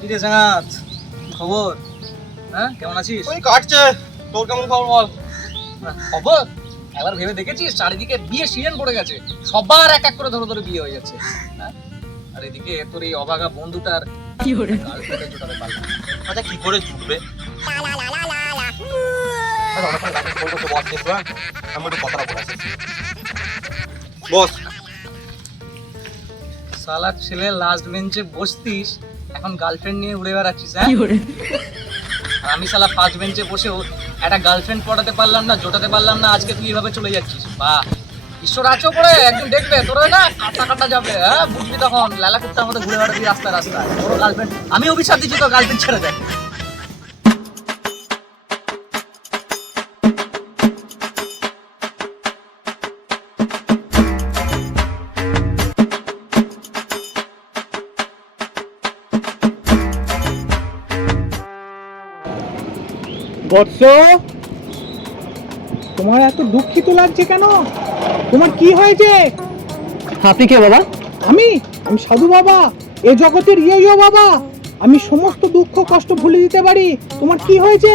কিরে সাঙ্গাত, খবর? হ্যাঁ, কেমন আছিস? ওই কাটছে। তোর কেমন খবর বল? খবর একবার ভেবে দেখেছিস, চারিদিকে বিয়ে সিজন পড়ে গেছে, সবার এক এক করে ধরে ধরে বিয়ে হয়ে যাচ্ছে। হ্যাঁ, আর এদিকে তোর এই অভাগা বন্ধুটার কি করে গার্লফ্রেন্ডে জোটাতে পারলাম। আচ্ছা কি করে জুটবে? বস শালা ছেলে লাস্ট বেঞ্চে বসতিস, এখন গার্লফ্রেন্ড নিয়ে উড়ে বেড়াচ্ছিস। হ্যাঁ, আর আমি শালা ফার্স্ট বেঞ্চে বসেও একটা গার্লফ্রেন্ড পটাতে পারলাম না, জোটাতে পারলাম না, আজকে তুই এভাবে চলে যাচ্ছিস। বাহ, ঈশ্বর আছেও পরে একদিন দেখবে তোরা না কাটা কাটা যাবে। হ্যাঁ, বুঝবি তখন লালা কুত্তার মতো ঘুরে বেড়াবি রাস্তায় রাস্তায়। তোর গার্লফ্রেন্ড, আমি অভিশাপ দিচ্ছি তোর গার্লফ্রেন্ড ছেড়ে দেয়। বৎস, তোমার এত দুঃখিত লাগছে কেন? তোমার কি হয়েছে? আপনি কে বাবা? আমি আমি সাধু বাবা, এ জগতের ইয়ো বাবা। আমি সমস্ত দুঃখ কষ্ট ভুলে দিতে পারি। তোমার কি হয়েছে?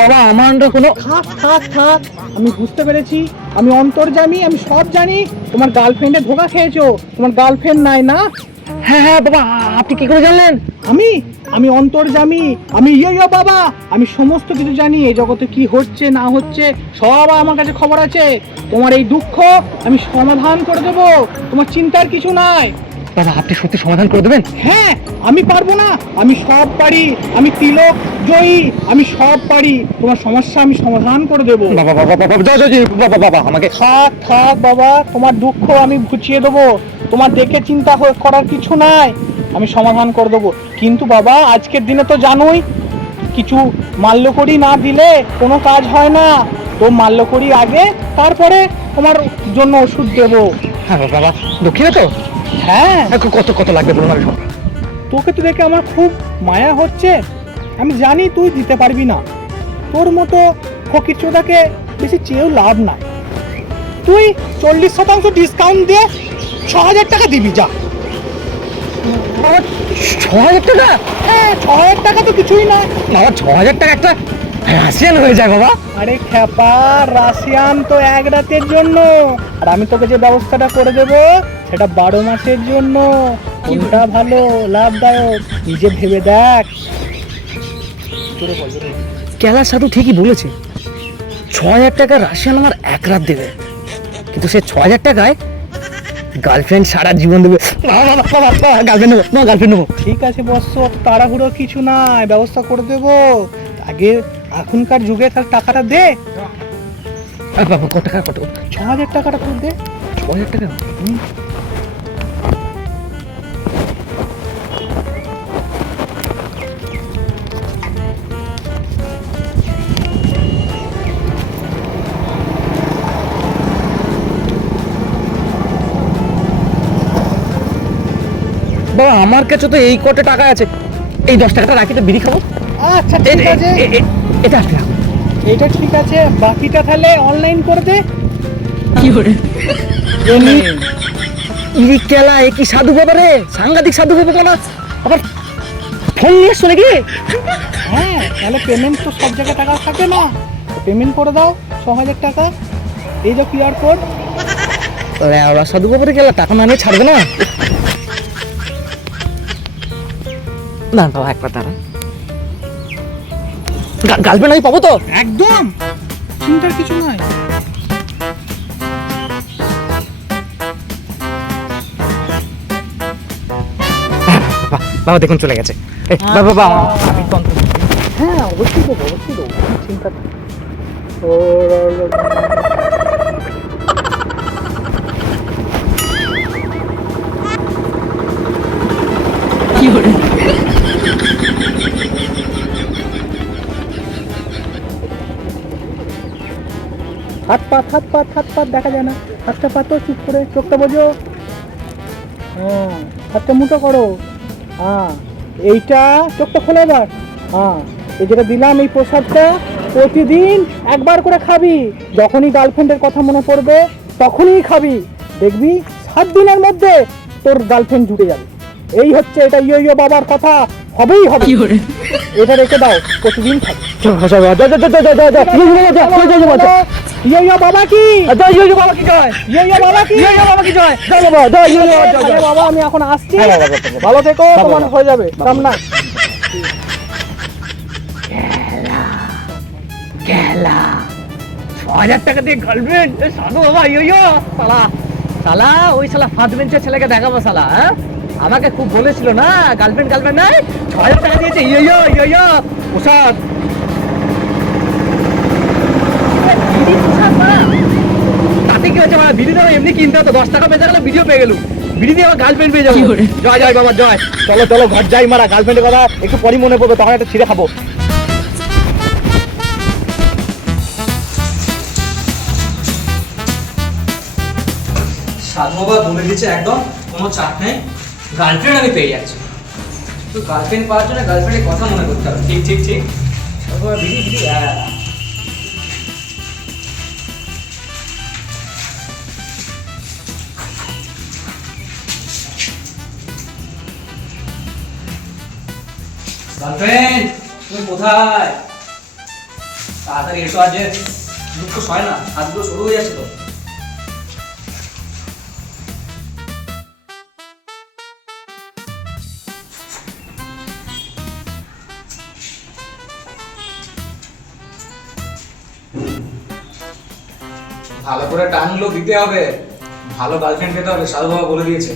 বাবা আমার কোনো থাক থাক থাক, আমি বুঝতে পেরেছি। আমি অন্তর্যামী, আমি সব জানি। তোমার গার্লফ্রেন্ডে ধোকা খেয়েছো। তোমার গার্লফ্রেন্ড নাই না? হ্যাঁ হ্যাঁ বাবা, আপনি কি করে জানলেন? আমি আমি অন্তর্যামী, আমি ইয়ো বাবা। আমি সমস্ত কিছু জানি, এই জগতে কি হচ্ছে না হচ্ছে সব আমার কাছে খবর আছে। তোমার এই দুঃখ আমি সমাধান করে দেবো, তোমার চিন্তার কিছু নাই। বাবা আপনি সত্যি সমাধান করে দেবেন? হ্যাঁ, আমি পারবো না? আমি সব পারি। আমি তিলক জয়ী, আমি সব পারি। তোমার সমস্যা আমি সমাধান করে দেবো। বাবা বাবা বাবা বাবা বাবা আমাকে থাক থাক বাবা, তোমার দুঃখ আমি ঘুচিয়ে দেবো। তোমার দেখে চিন্তা করার কিছু নাই, আমি সমাধান করে দেবো। কিন্তু বাবা, আজকের দিনে তো জানোই, কিছু মাল্যকড়ি না দিলে কোনো কাজ হয় না। তো মাল্যকড়ি আগে, তারপরে তোমার জন্য ওষুধ দেবো। হ্যাঁ বাবা, দক্ষিণে তো? হ্যাঁ, কত কত লাগবে বলুন আমি সব। তোকে তো দেখে আমার খুব মায়া হচ্ছে। আমি জানি তুই দিতে পারবি না, তোর মতো ফকির চোদাকে বেশি চেয়েও লাভ নাই। তুই 40% ডিসকাউন্ট দিয়ে 6,000 টাকা দিবি, যা। বাবা 6,000 টাকা? হ্যাঁ, 6,000 টাকা তো কিছুই না। বাবা 6,000 টাকা একটা রাশিয়ান হয়ে যায় বাবা। আরে খ্যাপা, রাশিয়ান তো এক রাতের জন্য, আর আমি তোকে যে ব্যবস্থাটা করে দেবো সেটা 12 মাসের জন্য। কোনটা ভালো লাভদায়ক নিজে ভেবে দেখ। জোরে বল, জোরে বল। কেলার সাধু ঠিকই বলেছে, 6,000 টাকা রাশিয়ান আমার এক রাত দেবে, কিন্তু সে 6,000 টাকায় গার্লফ্রেন্ড সারা জীবন দেবে। গার্লফ্রেন্ড নেবো, গার্লফ্রেন্ড নেবো। ঠিক আছে বৎস, তাড়াহুড়ো কিছু নাই, ব্যবস্থা করে দেবো। আগে এখনকার যুগে তার টাকাটা দে। বাবা কত টাকা, কত? 6,000 টাকাটা তোর দে। 6,000 টাকা? বাবা আমার কাছে তো এই কত টাকা আছে, এই 10 টাকাটা রাখি তো বিড়ি খাবো। আচ্ছা ঠিক আছে, এটা আসলে এইটা ঠিক আছে। বাকিটা তাহলে অনলাইন করে দে। কি করে ই কেলা, এ কি সাধু বাবা রে, সাংঘাতিক সাধু বাবা না। আবার ফোন নিয়ে আসছো নাকি? হ্যাঁ, তাহলে পেমেন্ট তো সব জায়গায় টাকা থাকে না, পেমেন্ট করে দাও 6,000 টাকা। এই যে কিউআর কোড। ওরা সাধু বাবা রে গেলা, টাকা না নিয়ে ছাড়বে না। না বাবা একবার দাঁড়া, গার্লফ্রেন্ড আমি পাবো তো? একদম চিন্তার কিছু নাই। বাবা দেখুন চলে গেছে। বাবা বাবা আমি তো হ্যাঁ, অবশ্যই দেবো, অবশ্যই দেবো, চিন্তা নেই। কি করে হাত পাত দেখা যায় না। হাতটা পাতো, চুপ করে চোখটা বোঝো। হ্যাঁ, হাতটা মুঠো করো। হ্যাঁ, এইটা চোখটা খোলা এবার। হ্যাঁ, এই যেটা দিলাম, এই প্রসাদটা প্রতিদিন একবার করে খাবি। যখনই গার্লফ্রেন্ডের কথা মনে পড়বে তখনই খাবি। দেখবি 7 দিনের মধ্যে তোর গার্লফ্রেন্ড জুটে যাবে। এই হচ্ছে এটা ইয়ো ইয়ো বাবার কথা, হবেই হবে। এটা রেখে দাও, প্রতিদিন খাবে। ইয়ো ইয়ো বাবা কি, ইয়ো ইয়ো বাবা কি জয়, ইয়ো ইয়ো বাবা কি, ইয়ো ইয়ো বাবা কি জয়। আরে বাবা আমি এখন আসছি, ভালো থেকো, তোমার হয়ে যাবে কাম না। খেলা 6000 টাকা দিয়ে গার্লফ্রেন্ড সাধু বাবা ইয়ো সালা সালা ওই সালা ফার্স্ট বেঞ্চের ছেলেকে দেখাবো সালা। হ্যাঁ আমাকে খুব বলেছিল না গার্লফ্রেন্ড গার্লফ্রেন্ড নাই, 6000 টাকা দিয়েছে ইয়ো প্রসাদ। বিড়ি প্রসাদ না তাতে কি হচ্ছে, বিড়ি দেওয়া এমনি কিনতে হতো, 10 টাকা বেঁচে গেলে ভিডিও পেয়ে গেলুম, বিড়ি দিয়ে আমার গার্লফ্রেন্ড পেয়ে যাবো। জয় জয় বাবা জয়। চলো চলো ঘর যাই মারা, গার্লফ্রেন্ডের কথা একটু পরই মনে পড়বে, তখন একটা ছিঁড়ে খাবো। সাধু বাবা বলে দিয়েছে একদম কোনো চাপ নেই, গার্লফ্রেন্ড আমি পেয়ে যাচ্ছি। তো গার্লফ্রেন্ড পাওয়ার জন্য গার্লফ্রেন্ডের কথা মনে করতে হবে। ঠিক ঠিক ঠিক, সাধু বাবা বিড়ি বিড়ি গার্লফ্রেন্ড তুমি কোথায়? তাড়াতাড়ি এসো, আজ দুঃখ হয় না, হাতগুলো শুরু হয়ে যাচ্ছে তো। ভালো করে টানগুলো দিতে হবে, ভালো গার্লফ্রেন্ড পেতে হবে, সাধু বাবা বলে দিয়েছে।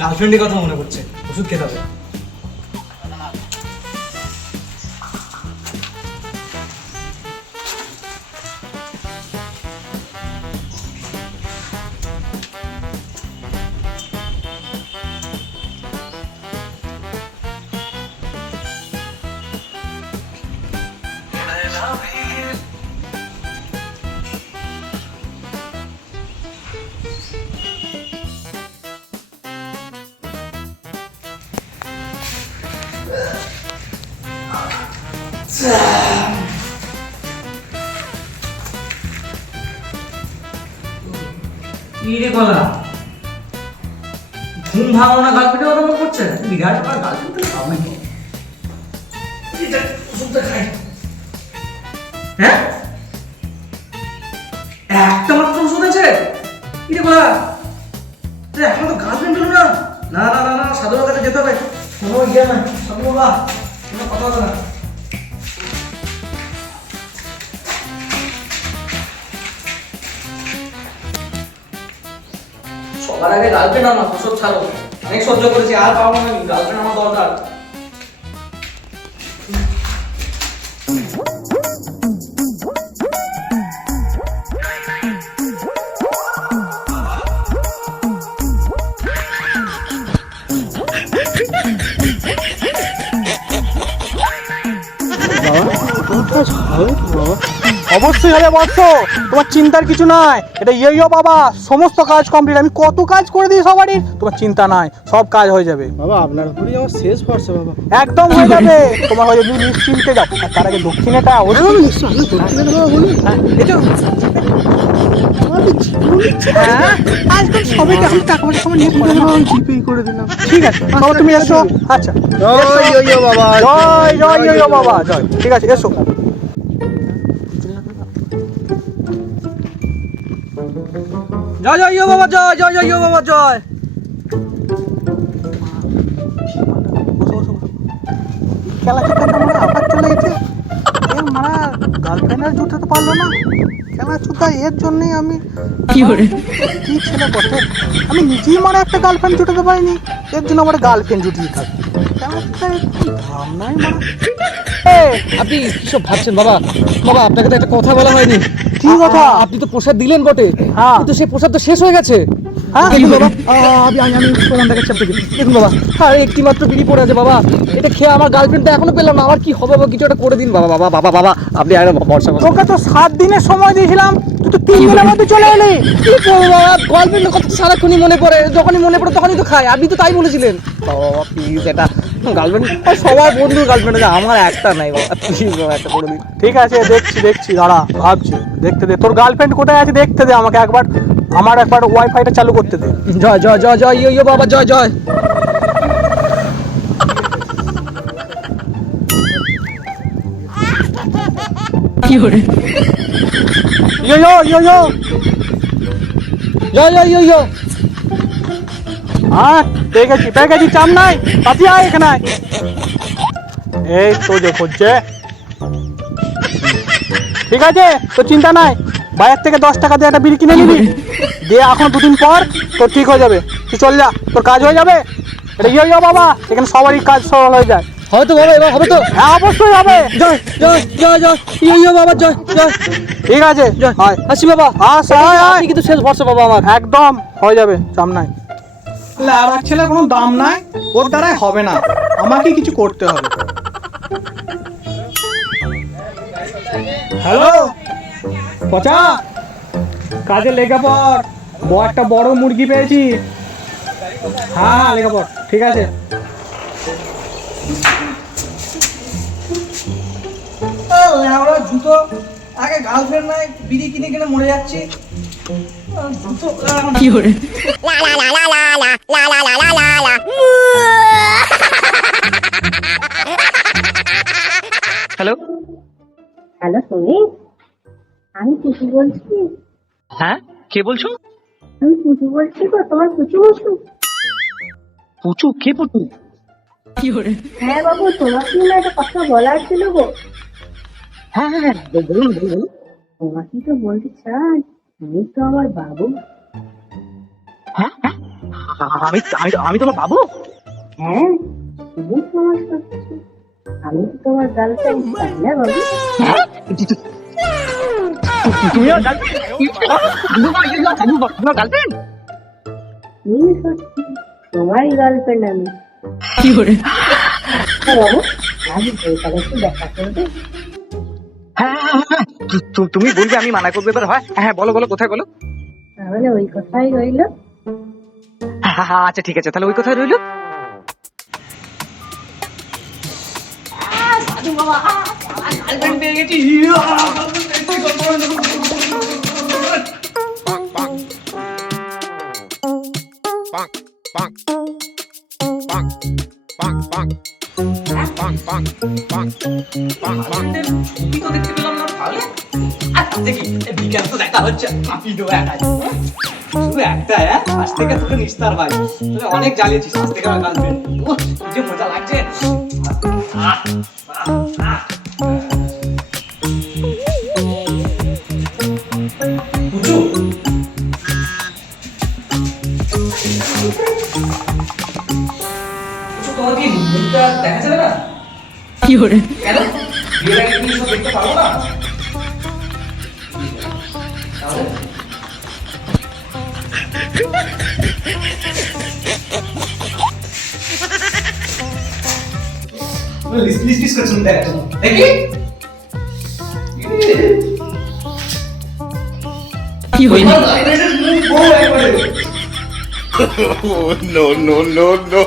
গার্লফ্রেন্ডের কথা মনে পড়ছে, ওষুধ খেতে হবে। ইরে বলা ঘুম ভাঙো না, গার্লফ্রেন্ডের কথা মনে করছে, বিরাট ব্যাপার। গার্লফ্রেন্ড তো সব নাকি এটা ওষুধটা খাই। হ্যাঁ একটা মাত্র ওষুধ আছে? ইরে বলা এখন তো গার্লফ্রেন্ড পেলো না। না না না না, সাধু বাবার কাছে যেতে হবে, কোনো ইয়ে না। সাধু বাবা কোনো কথা হবে না। সবার আগে গার্লফ্রেন্ড আমার, ওসব ছাড়ো, অনেক সহ্য করেছি, আর পাবো না। গার্লফ্রেন্ড আমার দরকার। অবশ্যই হবে বর্ষ, তোমার চিন্তার কিছু নাই। এটা ইয়ো ইয়ো বাবা সমস্ত কাজ কমপ্লিট, আমি কত কাজ করে দিই সবারই, তোমার চিন্তা নাই, সব কাজ হয়ে যাবে বাবা। আপনার উপরেই আমার শেষ ভরসা বাবা। একদম হয়ে যাবে, তোমার হয়ে যাবে, তুমি নিশ্চিন্তে যাও। আর তার আগে দক্ষিণেটা করে দিলাম। ঠিক আছে বাবা, তুমি এসো। আচ্ছা জয় ইয়ো ইয়ো বাবা, জয় জয় ইয়ো ইয়ো বাবা জয়। ঠিক আছে এসো। জয় জয় ইয়ো বাবা জয়, জয় জয় ইয়ো বাবা জয়। খেলা খেতে আবার চলে গেছে, এর মারা গার্লফ্রেন্ডের জুটাতে পারলো না। খেলা চুতা এর জন্যই আমি কি ছেলে বটে, আমি নিজেই মারা একটা গার্লফ্রেন্ড জুটাতে পারিনি, এর জন্য আমার গার্লফ্রেন্ড জুটিয়ে থাকে। ভাব নাই মারা। আপনি কিসব ভাবছেন বাবা? বাবা আপনাকে তো একটা কথা বলা হয়নি। কি কথা? আপনি তো প্রসাদ দিলেন বটে, হ্যাঁ। কিন্তু সেই প্রসাদ তো শেষ হয়ে গেছে। হ্যাঁ দেখুন বাবা, আমি প্রমাণ দেখাচ্ছি আপনাকে। দেখুন বাবা, আর একটি মাত্র বিড়ি পড়ে আছে বাবা, এটা খেয়ে আমার গার্লফ্রেন্ডটা এখনো পেলাম না। আমার কি হবে বাবা? কিছু একটা করে দিন বাবা। বাবা বাবা বাবা আপনি আর ভরসা করুন। তোকে তো 7 দিনের সময় দিয়েছিলাম, তুই তো 3 দিনের মধ্যে চলে এলি। কি করবো বাবা, গার্লফ্রেন্ডের কথা সারাক্ষণই মনে পড়ে, যখনই মনে পড়ে তখনই তো খাই। আপনি তো তাই বলেছিলেন। বাবা বাবা প্লিজ এটা গার্লফ্রেন্ড সবার বন্ধুর গার্লফ্রেন্ড আছে, আমার একটা নাই বাবা, প্লিজ বাবা একটা করে দিন। ঠিক আছে দেখছি দাঁড়া, ভাবছি, দেখতে দে। তোর গার্লফ্রেন্ড কোথায় আছে দেখতে দে আমাকে একবার, আমার একবার ওয়াইফাইটা চালু করতে দে। জয় জয় জয় জয় ইয়ো ইয়ো বাবা, জয় জয়। ইয়ো ইয়ো ইয়ো ইয়ো, জয় জয় ইয়ো ইয়ো। হ্যাঁ পেয়ে গেছি, চাপ নাই, তাতি আয় এখানে আয়। এই তো যে হচ্ছে, ঠিক আছে তো চিন্তা নাই, বাইরের থেকে 10 টাকা দিয়ে একটা বিড়ি কিনে নিবি, দিয়ে এখন 2 দিন পর তোর ঠিক হয়ে যাবে, তুই চল যা, তোর কাজ হয়ে যাবে। এটা ইয়ো ইয়ো বাবা, এখানে সবারই কাজ সরল হয়ে যায়। হবে তো বাবা, এবার হবে তো। হ্যাঁ অবশ্যই হবে। জয় জয় জয় জয় ইয়ো ইয়ো বাবা, জয় জয়। ঠিক আছে আয়, আসি বাবা। আপনি কিন্তু শেষ ভরসা বাবা আমার। একদম হয়ে যাবে, চাপ নাই। আর ছেলে কোনো দাম নাই, ওর দ্বারাই হবে না, আমাকে কিছু করতে হবে। হ্যালো পচা, কাজে লেগে পড়, একটা বড় মুরগি পেয়েছি। হ্যাঁ লেগে পড়, ঠিক আছে। জুতো আগে গার্লফ্রেন্ড নাই, বিড়ি কিনে কিনে মরে যাচ্ছি। হ্যালো হ্যালো সুমিত, আমি পুচু বলছি। হ্যাঁ কে বলছো? আমি পুচু বলছি গো, তোমার পুচু বসু। পুচু? কে পুচু? হ্যাঁ বাবু, তোমাকে না একটা কথা বলার ছিল গো। হ্যাঁ হ্যাঁ বলুন বলুন। তোমাকে তো বলতে চাই, তুমি তো আমার বাবু। হ্যাঁ হ্যাঁ, আমি আমি আমি তোমার বাবু? হ্যাঁ, তুমি তো আমার সবকিছু, আমি তো তোমার গার্লফ্রেন্ড, তাই না বাবু? তুমি আমার গার্লফ্রেন্ড? তুমি সত্যি তোমারই গার্লফ্রেন্ড আমি। হ্যাঁ বাবু, আজ বইকালে একটু দেখা করবে? হ্যাঁ তুমি বলবে আমি মানা করবো এবার? হয় হ্যাঁ বলো বলো, কোথায় বলো। তাহলে ওই কথাই রইলো। হ্যাঁ হ্যাঁ আচ্ছা ঠিক আছে, তাহলে ওই কোথায় রইলো। ছবি তো দেখতে পেলাম না, তাহলে দেখি বিকেল তো দেখা হচ্ছে, কাঁপি দেবো একাই। শুধু একটা, আজ থেকে তোকে নিস্তার ভাই, তুই অনেক জ্বালিয়েছিস, আজ থেকে আমার গার্লফ্রেন্ড। যে মজা লাগছে। পুচু, তোমার কি মুখটা দেখা যাবে না? কেন? বিয়ের আগে কি সব দেখতে পারবো না? লিস্ট করে শুনতে দেখি। কি হইল? No, no, no, no.